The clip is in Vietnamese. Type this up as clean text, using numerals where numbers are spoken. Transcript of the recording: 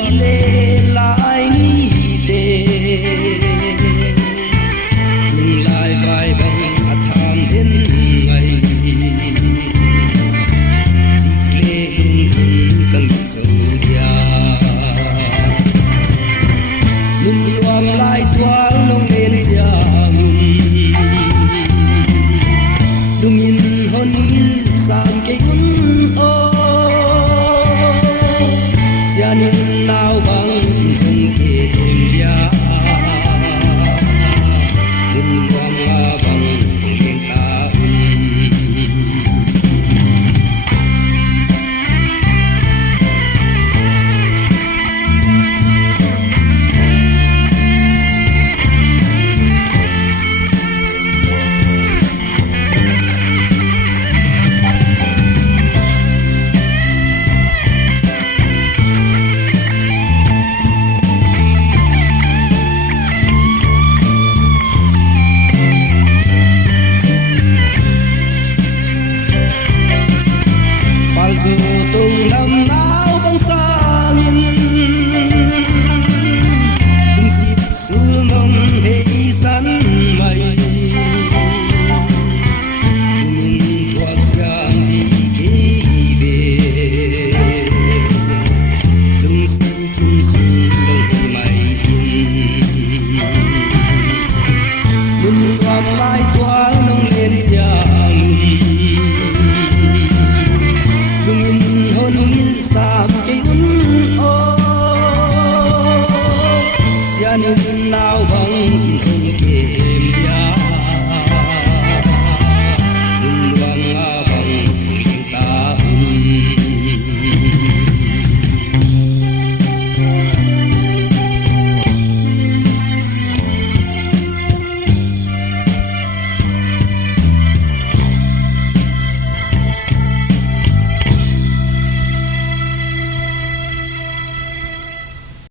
ile lại ni te tung lai vai bang atham den ngai chỉ le lung căng so dia nun luang lai tual long len sia dungin hon il sam ke un o sianin nao bang in hong ke dia nun luang la bang leng ta tung đầm áo băng sang in tung xịt xuống mong hệ sắn mây tung thoát sang thì kỹ về tung xuống mong hệ mây in tung thoát lại thoát nông lên giang sam ke un o sianin